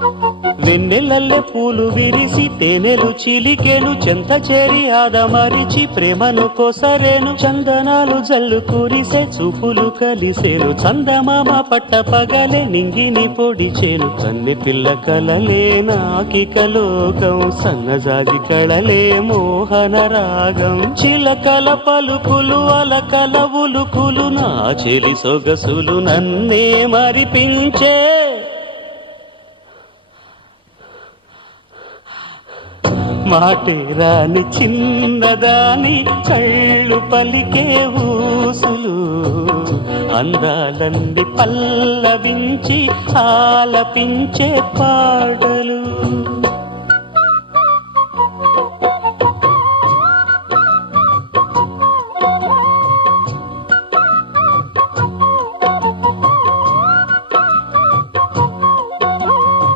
వెన్నెలల్లె పూలు విరిసి తేనెలు చిలికెను చెంత చేరి ఆదమరిచి ప్రేమను కొసరేను చందనాలు జల్లు కురిసే చూపులు కలిసేను చందమామ పట్ట పగలే నింగిని పొడిచేను కన్నె పిల్ల కలలే నాకిక లోకం సన్నజాజి కళలే మోహన రాగం చిలకల పలుకులు అలకల ఉలుకులు నా చెలి సొగసులు నన్నే మరిపించే మాటే రాని చిన్నదాని కళ్ళు పలికే ఊసులు అందాలన్నీ పల్లవించి ఆలపించే పాటలు